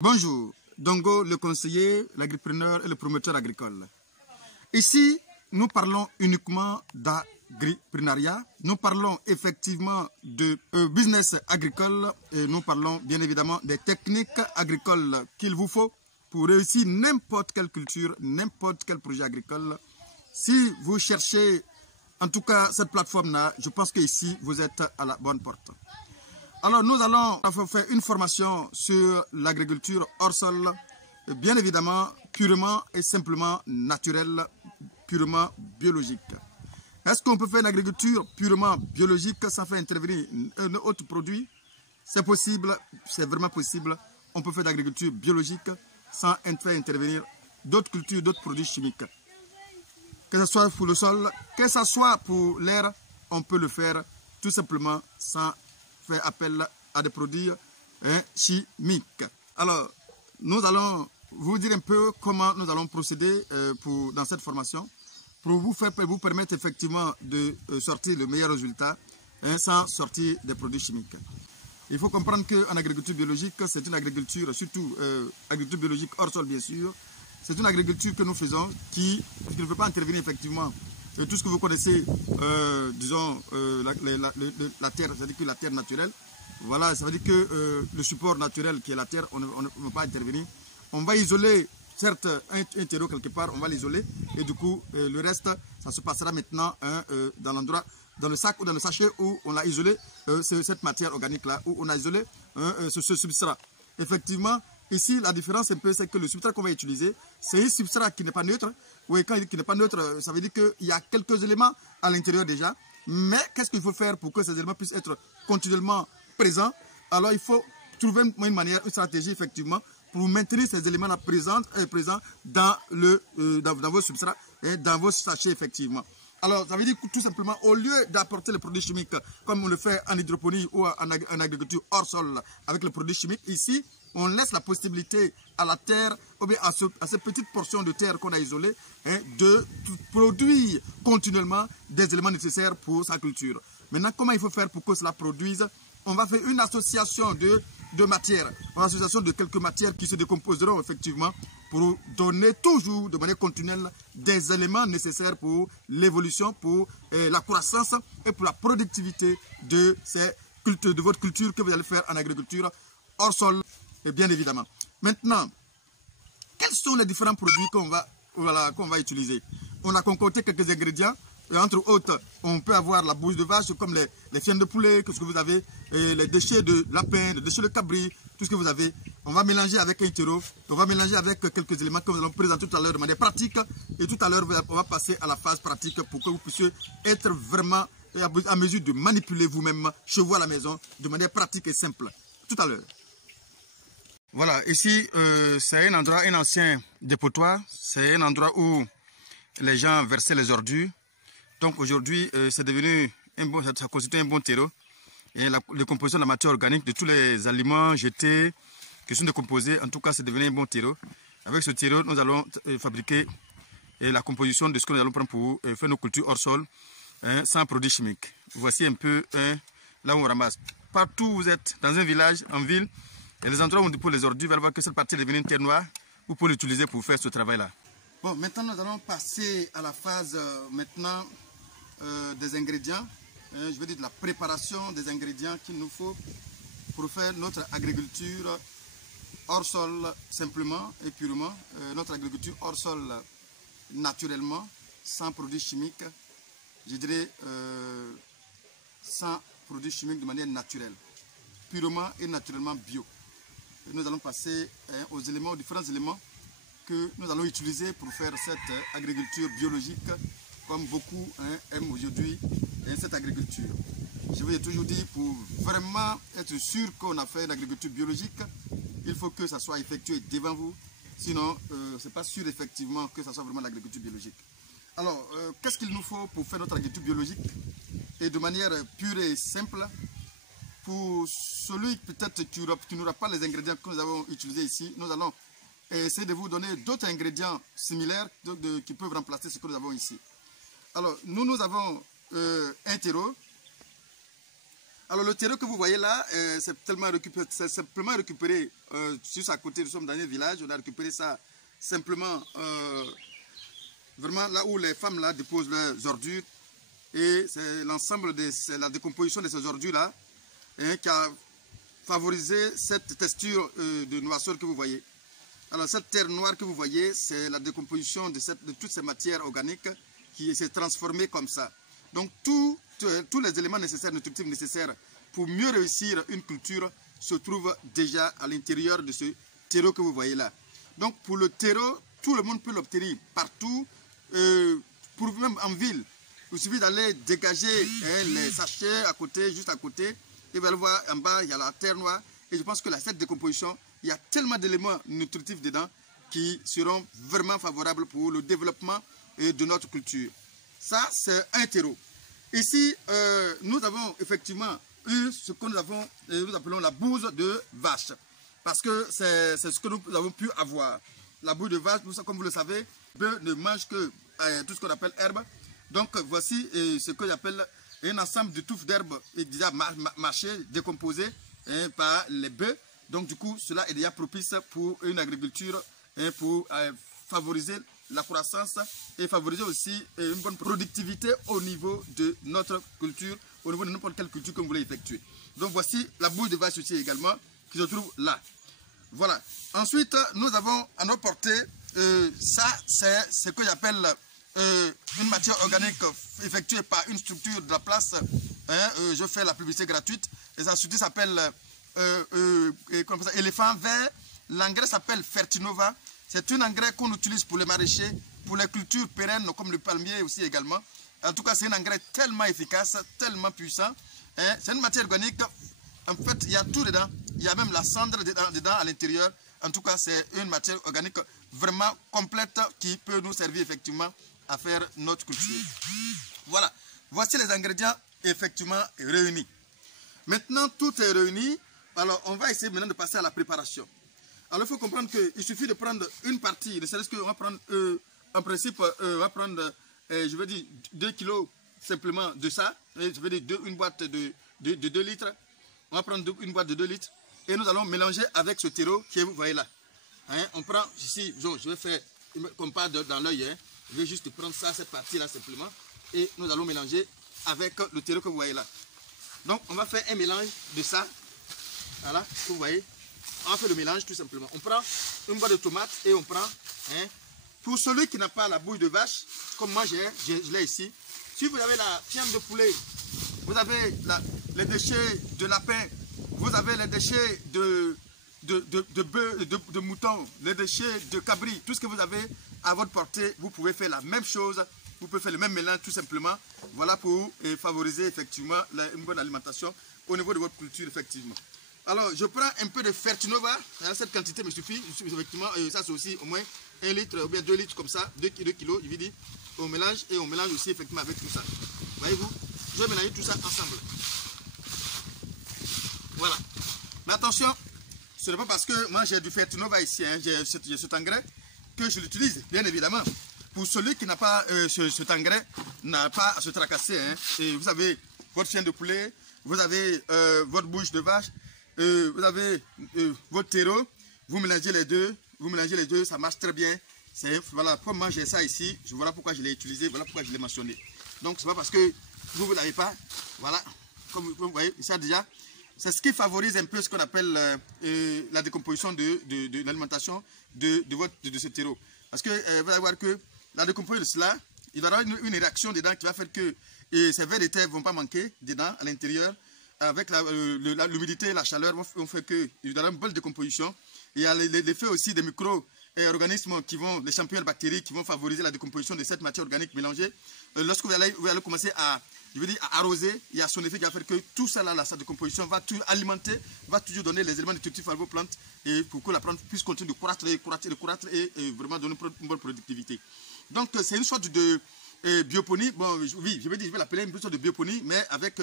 Bonjour, Dongo, le conseiller, l'agripreneur et le promoteur agricole. Ici, nous parlons uniquement d'agriprenariat, nous parlons effectivement de business agricole et nous parlons bien évidemment des techniques agricoles qu'il vous faut pour réussir n'importe quelle culture, n'importe quel projet agricole. Si vous cherchez en tout cas cette plateforme-là, je pense qu'ici vous êtes à la bonne porte. Alors nous allons faire une formation sur l'agriculture hors sol, bien évidemment purement et simplement naturelle, purement biologique. Est-ce qu'on peut faire une agriculture purement biologique sans faire intervenir un autre produit? C'est possible, c'est vraiment possible. On peut faire de l'agriculture biologique sans faire intervenir d'autres cultures, d'autres produits chimiques. Que ce soit pour le sol, que ce soit pour l'air, on peut le faire tout simplement sans faire appel à des produits chimiques. Alors, nous allons vous dire un peu comment nous allons procéder dans cette formation pour vous permettre effectivement de sortir le meilleur résultat sans sortir des produits chimiques. Il faut comprendre qu'en agriculture biologique, c'est une agriculture, surtout agriculture biologique hors sol bien sûr, c'est une agriculture que nous faisons qui ne peut pas intervenir effectivement tout ce que vous connaissez, disons, la terre, c'est-à-dire que la terre naturelle, voilà, ça veut dire que le support naturel qui est la terre, on ne peut pas intervenir. On va isoler, certes, un terreau quelque part, on va l'isoler, et du coup, le reste, ça se passera maintenant dans l'endroit, dans le sac ou dans le sachet où on a isolé cette matière organique-là, où on a isolé ce substrat. Effectivement, ici, la différence un peu, c'est que le substrat qu'on va utiliser, c'est un substrat qui n'est pas neutre. Oui, quand il dit qu'il n'est pas neutre, ça veut dire qu'il y a quelques éléments à l'intérieur déjà. Mais qu'est-ce qu'il faut faire pour que ces éléments puissent être continuellement présents? Alors, il faut trouver une manière, une stratégie, effectivement, pour maintenir ces éléments-là présents dans vos substrats et dans vos sachets, effectivement. Alors, ça veut dire que tout simplement, au lieu d'apporter les produits chimiques, comme on le fait en hydroponie ou en agriculture hors sol avec les produits chimiques, ici, on laisse la possibilité à la terre, ou bien à cette petite portion de terre qu'on a isolée, de produire continuellement des éléments nécessaires pour sa culture. Maintenant, comment il faut faire pour que cela produise? On va faire une association de matières, une association de quelques matières qui se décomposeront effectivement pour donner toujours de manière continuelle des éléments nécessaires pour l'évolution, pour la croissance et pour la productivité de votre culture que vous allez faire en agriculture hors sol. Et bien évidemment. Maintenant, quels sont les différents produits qu'on va utiliser? On a concocté quelques ingrédients. Et entre autres, on peut avoir la bouche de vache comme les fientes de poulet, que ce que vous avez, et les déchets de lapin, les déchets de cabri, tout ce que vous avez. On va mélanger avec un terreau, on va mélanger avec quelques éléments que nous allons présenter tout à l'heure de manière pratique. Et tout à l'heure, on va passer à la phase pratique pour que vous puissiez être vraiment à mesure de manipuler vous-même chez vous à la maison de manière pratique et simple. Tout à l'heure. Voilà, ici, c'est un endroit, un ancien dépotoir. C'est un endroit où les gens versaient les ordures. Donc aujourd'hui, c'est devenu ça constitue un bon terreau. Et la décomposition de la matière organique de tous les aliments jetés, qui sont décomposés, en tout cas, c'est devenu un bon terreau. Avec ce terreau, nous allons fabriquer la composition de ce que nous allons prendre pour faire nos cultures hors sol, sans produits chimiques. Voici un peu là où on ramasse. Partout où vous êtes, dans un village, en ville, et les endroits où on dépose les ordures, vous allez voir que cette partie est devenue une terre noire. Vous pouvez l'utiliser pour faire ce travail-là. Bon, maintenant nous allons passer à la phase des ingrédients. Je veux dire de la préparation des ingrédients qu'il nous faut pour faire notre agriculture hors sol simplement et purement. Notre agriculture hors sol naturellement, sans produits chimiques. Je dirais sans produits chimiques de manière naturelle. Purement et naturellement bio. Et nous allons passer aux différents éléments que nous allons utiliser pour faire cette agriculture biologique comme beaucoup aiment aujourd'hui cette agriculture. Je vous ai toujours dit, pour vraiment être sûr qu'on a fait une agriculture biologique, il faut que ça soit effectué devant vous. Sinon, ce n'est pas sûr effectivement que ça soit vraiment l'agriculture biologique. Alors, qu'est-ce qu'il nous faut pour faire notre agriculture biologique? Et de manière pure et simple, pour celui peut-être qui n'aura pas les ingrédients que nous avons utilisés ici, nous allons essayer de vous donner d'autres ingrédients similaires qui peuvent remplacer ce que nous avons ici. Alors, nous avons un terreau. Alors le terreau que vous voyez là, c'est simplement récupéré juste à côté. Nous sommes dans un village, on a récupéré ça simplement vraiment là où les femmes là déposent leurs ordures. Et c'est l'ensemble de la décomposition de ces ordures là qui a favorisé cette texture de noirceur que vous voyez. Alors cette terre noire que vous voyez, c'est la décomposition de toutes ces matières organiques qui s'est transformée comme ça. Donc tous les éléments nécessaires, nutritifs nécessaires pour mieux réussir une culture se trouvent déjà à l'intérieur de ce terreau que vous voyez là. Donc pour le terreau, tout le monde peut l'obtenir partout, même en ville. Il suffit d'aller dégager les sachets à côté, juste à côté, et vous allez voir en bas, il y a la terre noire. Et je pense que cette décomposition, il y a tellement d'éléments nutritifs dedans qui seront vraiment favorables pour le développement de notre culture. Ça, c'est un terreau. Ici, nous avons effectivement eu ce que nous appelons la bouse de vache. Parce que c'est ce que nous avons pu avoir. La bouse de vache, comme vous le savez, ne mange que tout ce qu'on appelle herbe. Donc voici ce que j'appelle un ensemble de touffes d'herbe déjà mâchées, décomposées par les bœufs. Donc du coup, cela est déjà propice pour une agriculture pour favoriser la croissance et favoriser aussi une bonne productivité au niveau de notre culture, au niveau de n'importe quelle culture que vous voulez effectuer. Donc voici la bouse de vache aussi également qui se trouve là. Voilà. Ensuite, nous avons à notre portée, ça c'est ce que j'appelle une matière organique effectuée par une structure de la place. Je fais la publicité gratuite. Et sa structure s'appelle éléphant vert. L'engrais s'appelle Fertinova. C'est un engrais qu'on utilise pour les maraîchers, pour les cultures pérennes comme le palmier aussi également. En tout cas, c'est un engrais tellement efficace, tellement puissant. C'est une matière organique. En fait, il y a tout dedans. Il y a même la cendre dedans à l'intérieur. En tout cas, c'est une matière organique vraiment complète qui peut nous servir effectivement à faire notre culture. Voilà. Voici les ingrédients effectivement réunis. Maintenant, tout est réuni. Alors, on va essayer maintenant de passer à la préparation. Alors, il faut comprendre qu'il suffit de prendre une partie. C'est-à-dire qu'on va prendre, en principe, on va prendre, je veux dire, 2 kilos simplement de ça. Je veux dire, une boîte de 2 litres. On va prendre une boîte de 2 litres. Et nous allons mélanger avec ce terreau que vous voyez là. On prend ici, je vais faire comme pas dans l'œil. Je vais juste prendre ça, cette partie-là simplement. Et nous allons mélanger avec le terreau que vous voyez là. Donc, on va faire un mélange de ça. Voilà, que vous voyez. On va faire le mélange tout simplement. On prend une boîte de tomates et on prend. Pour celui qui n'a pas la bouche de vache, comme moi je l'ai ici. Si vous avez la viande de poulet, vous avez les déchets de lapin, vous avez les déchets de bœuf, de mouton, les déchets de cabri, tout ce que vous avez à votre portée, vous pouvez faire la même chose, vous pouvez faire le même mélange tout simplement, voilà pour favoriser effectivement une bonne alimentation au niveau de votre culture effectivement. Alors je prends un peu de Fertinova, cette quantité me suffit, effectivement, ça c'est aussi au moins 1 litre ou bien 2 litres comme ça, 2 kilos, je vais dire, on mélange et on mélange aussi effectivement avec tout ça. Voyez-vous, je vais mélanger tout ça ensemble. Voilà. Mais attention, ce n'est pas parce que moi j'ai du Fertinova ici, j'ai cet engrais, que je l'utilise, bien évidemment. Pour celui qui n'a pas cet engrais, n'a pas à se tracasser. Et vous avez votre chien de poulet, vous avez votre bouche de vache, vous avez votre terreau, vous mélangez les deux, ça marche très bien. Voilà, pour manger ça ici, voilà pourquoi je l'ai utilisé, voilà pourquoi je l'ai mentionné. Donc c'est pas parce que vous ne l'avez pas, voilà, comme vous voyez, ça déjà, c'est ce qui favorise un peu ce qu'on appelle la décomposition de l'alimentation de ce terreau. Parce que vous allez voir que la décomposition de cela, il va y avoir une réaction dedans qui va faire que ces vers de terre ne vont pas manquer dedans, à l'intérieur. Avec l'humidité et la chaleur, on fait qu'il y aura une bonne décomposition. Il y a l'effet aussi des micro-organismes les champignons bactéries qui vont favoriser la décomposition de cette matière organique mélangée. Lorsque vous allez commencer à arroser, il y a son effet qui va faire que tout ça là, sa décomposition va tout alimenter, va toujours donner les éléments nutritifs à vos plantes et pour que la plante puisse continuer de croître et vraiment donner une bonne productivité. Donc c'est une sorte de bioponie, bon oui, je vais l'appeler une sorte de bioponie, mais avec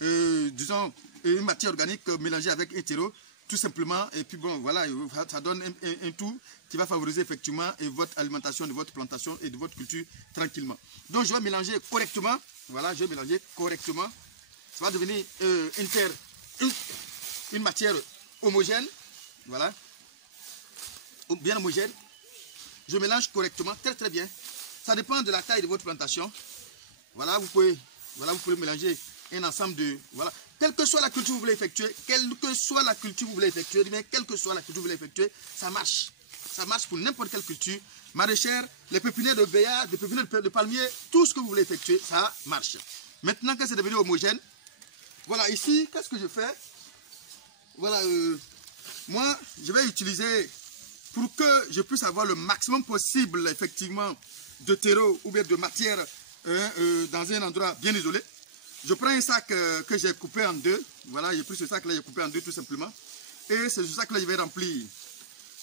disons une matière organique mélangée avec un terreau, tout simplement, et puis bon voilà, ça donne un tout qui va favoriser effectivement votre alimentation de votre plantation et de votre culture tranquillement. Donc je vais mélanger correctement, voilà, je vais mélanger correctement ça va devenir une matière homogène, voilà, bien homogène. Je mélange correctement, très très bien. Ça dépend de la taille de votre plantation. Voilà, vous pouvez mélanger un ensemble de, voilà, quelle que soit la culture que vous voulez effectuer, ça marche. Ça marche pour n'importe quelle culture. Maraîchère, les pépinières de béa, des pépinières de palmier, tout ce que vous voulez effectuer, ça marche. Maintenant que c'est devenu homogène, voilà, ici, qu'est-ce que je fais? Voilà, moi, je vais utiliser, pour que je puisse avoir le maximum possible, effectivement, de terreau ou bien de matière dans un endroit bien isolé. Je prends un sac que j'ai coupé en deux. Voilà, j'ai pris ce sac-là, j'ai coupé en deux tout simplement. Et c'est ce sac-là, je vais remplir.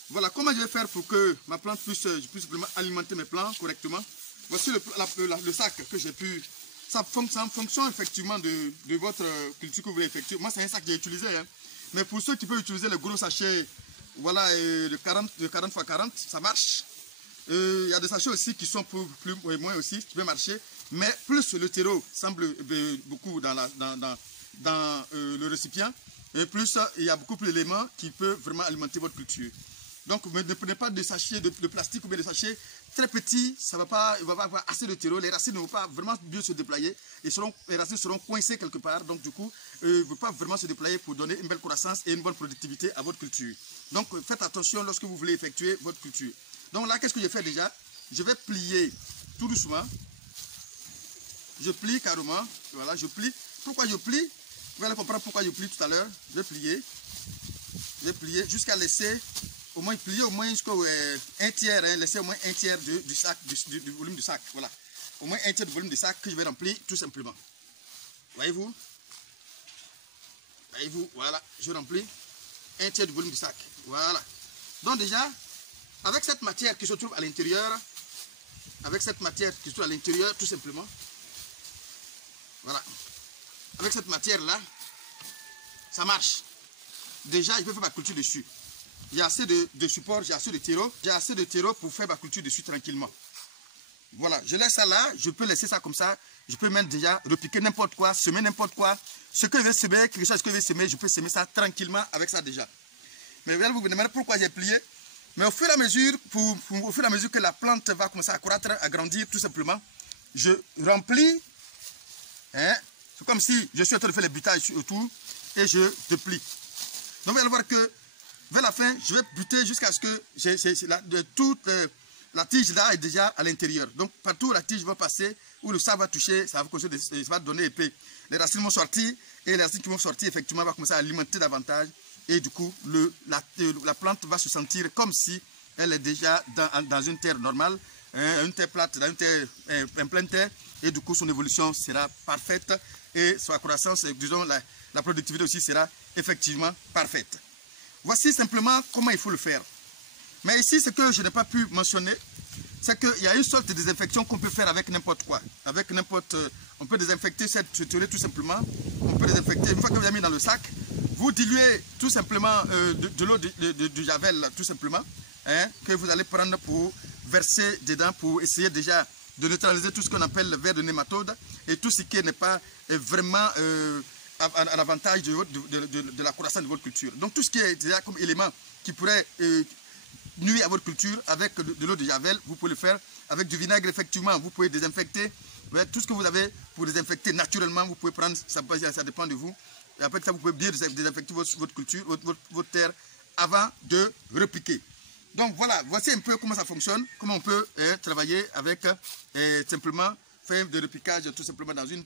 Voilà, comment je vais faire pour que ma plante puisse simplement alimenter mes plants correctement. Voici le sac que j'ai pu. Ça fonction effectivement de votre culture que vous voulez effectuer. Moi, c'est un sac que j'ai utilisé. Hein. Mais pour ceux qui peuvent utiliser les gros sachets, voilà, de 40 x 40, ça marche. Il y a des sachets aussi qui sont plus ou moins aussi, qui peuvent marcher. Mais plus le terreau semble beaucoup dans le récipient, et plus il y a beaucoup plus d'éléments qui peuvent vraiment alimenter votre culture. Donc ne prenez pas de sachets de plastique ou bien de sachets très petits, il ne va pas avoir assez de terreau, les racines ne vont pas vraiment bien se déployer, et les racines seront coincées quelque part, donc du coup, ne vont pas vraiment se déployer pour donner une belle croissance et une bonne productivité à votre culture. Donc faites attention lorsque vous voulez effectuer votre culture. Donc là, qu'est-ce que je fais déjà? Je vais plier tout doucement. Je plie carrément. Voilà, je plie. Pourquoi je plie? Vous allez comprendre pourquoi je plie tout à l'heure. Je vais plier. Je vais plier jusqu'à laisser au moins plier au moins jusqu'à un tiers. Hein, laisser au moins un tiers du sac, du volume du sac. Voilà. Au moins un tiers du volume du sac que je vais remplir tout simplement. Voyez-vous? Voyez-vous? Voilà. Je remplis un tiers du volume du sac. Voilà. Donc déjà, avec cette matière qui se trouve à l'intérieur, tout simplement, voilà, avec cette matière-là, ça marche. Déjà, je peux faire ma culture dessus. J'ai assez de support, j'ai assez de terreau pour faire ma culture dessus tranquillement. Voilà, je laisse ça là, je peux laisser ça comme ça, je peux même déjà repiquer n'importe quoi, semer n'importe quoi. Ce que je vais semer, quelque chose que je vais semer, je peux semer ça tranquillement avec ça déjà. Mais vous vous demandez pourquoi j'ai plié. Mais au fur et à mesure, que la plante va commencer à croître, à grandir, tout simplement, je remplis. Hein, c'est comme si je suis en train de faire les butages autour et je déplie. Donc vous allez voir que vers la fin, je vais buter jusqu'à ce que toute la tige là est déjà à l'intérieur. Donc partout où la tige va passer, où le sable va toucher, ça va donner épais. Les racines vont sortir et les racines qui vont sortir, effectivement, vont commencer à alimenter davantage. Et du coup, la plante va se sentir comme si elle est déjà dans une terre normale, une terre plate, dans une terre en pleine terre. Et du coup, son évolution sera parfaite et sa croissance, disons, la productivité aussi sera effectivement parfaite. Voici simplement comment il faut le faire. Mais ici, ce que je n'ai pas pu mentionner, c'est qu'il y a une sorte de désinfection qu'on peut faire avec n'importe quoi. On peut désinfecter ce terreau tout simplement. On peut désinfecter, une fois que vous avez mis dans le sac, vous diluez tout simplement de l'eau de javel, tout simplement, hein, que vous allez prendre pour verser dedans, pour essayer déjà de neutraliser tout ce qu'on appelle le ver de nématode et tout ce qui n'est pas vraiment à l'avantage de la croissance de votre culture. Donc tout ce qui est déjà comme élément qui pourrait nuire à votre culture, avec de l'eau de javel, vous pouvez le faire. Avec du vinaigre, effectivement, vous pouvez désinfecter. Tout ce que vous avez pour désinfecter naturellement, vous pouvez prendre, ça dépend de vous. Et après ça, vous pouvez bien désinfecter votre culture, votre terre, avant de repiquer. Donc voilà, voici un peu comment ça fonctionne, comment on peut travailler avec simplement faire de repiquage tout simplement dans une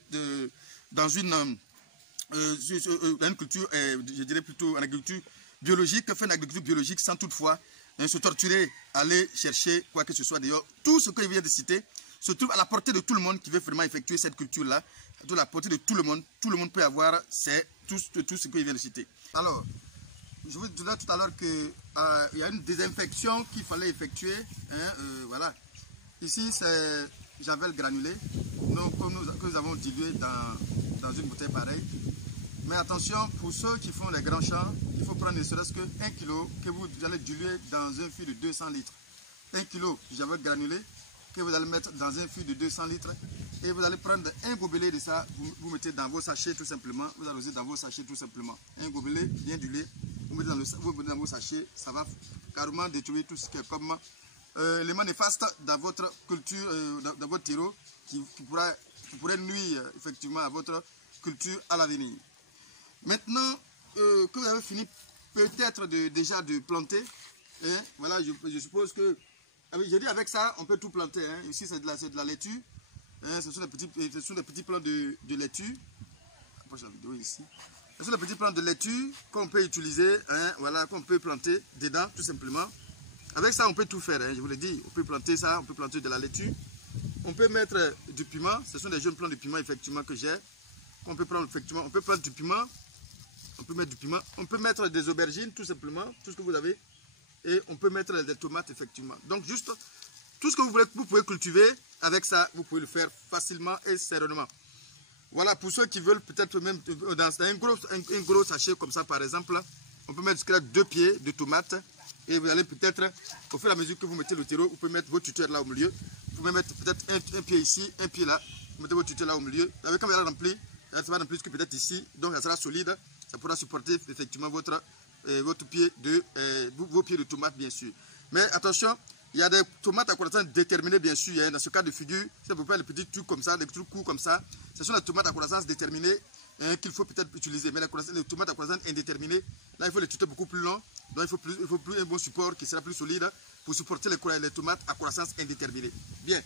culture, je dirais plutôt en agriculture biologique, faire une agriculture biologique sans toutefois se torturer, aller chercher quoi que ce soit. D'ailleurs, tout ce que je viens de citer se trouve à la portée de tout le monde qui veut vraiment effectuer cette culture-là. À la portée de tout le monde peut avoir tout ce que je viens de citer. Alors, je vous disais tout à l'heure qu'il y a une désinfection qu'il fallait effectuer. Hein, voilà. Ici, c'est javel granulé que nous avons dilué dans une bouteille pareille. Mais attention, pour ceux qui font les grands champs, il faut prendre ne serait-ce que 1 kg que vous allez diluer dans un fût de 200 litres. 1 kg de javel granulé que vous allez mettre dans un fût de 200 litres Et vous allez prendre un gobelet de ça, vous mettez dans vos sachets tout simplement. Vous arrosez dans vos sachets tout simplement. Un gobelet bien du lait, vous mettez dans vos sachets. Ça va carrément détruire tout ce qui est comme élément néfaste dans votre culture, dans votre terreau, qui pourrait nuire effectivement à votre culture à l'avenir. Maintenant que vous avez fini peut-être déjà de planter, hein, voilà, je suppose que, j'ai dit avec ça, on peut tout planter. Hein. Ici, c'est de la laitue. Hein, ce sont des petits plants de laitue. Approche la vidéo ici. Ce sont des petits plants de laitue qu'on peut utiliser, hein, voilà, qu'on peut planter dedans, tout simplement. Avec ça, on peut tout faire, hein, je vous l'ai dit. On peut planter ça, on peut planter de la laitue. On peut mettre du piment. Ce sont des jeunes plants de piment, effectivement, que j'ai. On peut prendre, effectivement, on peut prendre du piment. On peut mettre du piment. On peut mettre des aubergines, tout simplement, tout ce que vous avez. Et on peut mettre des tomates, effectivement. Donc, juste tout ce que vous pouvez cultiver avec ça, vous pouvez le faire facilement et sereinement. Voilà, pour ceux qui veulent peut-être même dans un gros sachet comme ça, par exemple, on peut mettre jusqu'à 2 pieds de tomates. Et vous allez peut-être, au fur et à mesure que vous mettez le terreau, vous pouvez mettre vos tuteurs là au milieu. Vous pouvez mettre peut-être un pied ici, un pied là. Vous mettez vos tuteurs là au milieu. Avec quand vous allez remplir, ça va remplir que peut-être ici. Donc, ça sera solide. Ça pourra supporter effectivement votre pied vos pieds de tomates, bien sûr. Mais attention, il y a des tomates à croissance déterminée, bien sûr. Hein, dans ce cas de figure, si vous faites les petits trucs comme ça, des trucs courts comme ça, ce sont les tomates à croissance déterminée qu'il faut peut-être utiliser. Mais les tomates à croissance indéterminée, là, il faut les tuter beaucoup plus long. Donc, il faut plus un bon support qui sera plus solide pour supporter les tomates à croissance indéterminée. Bien.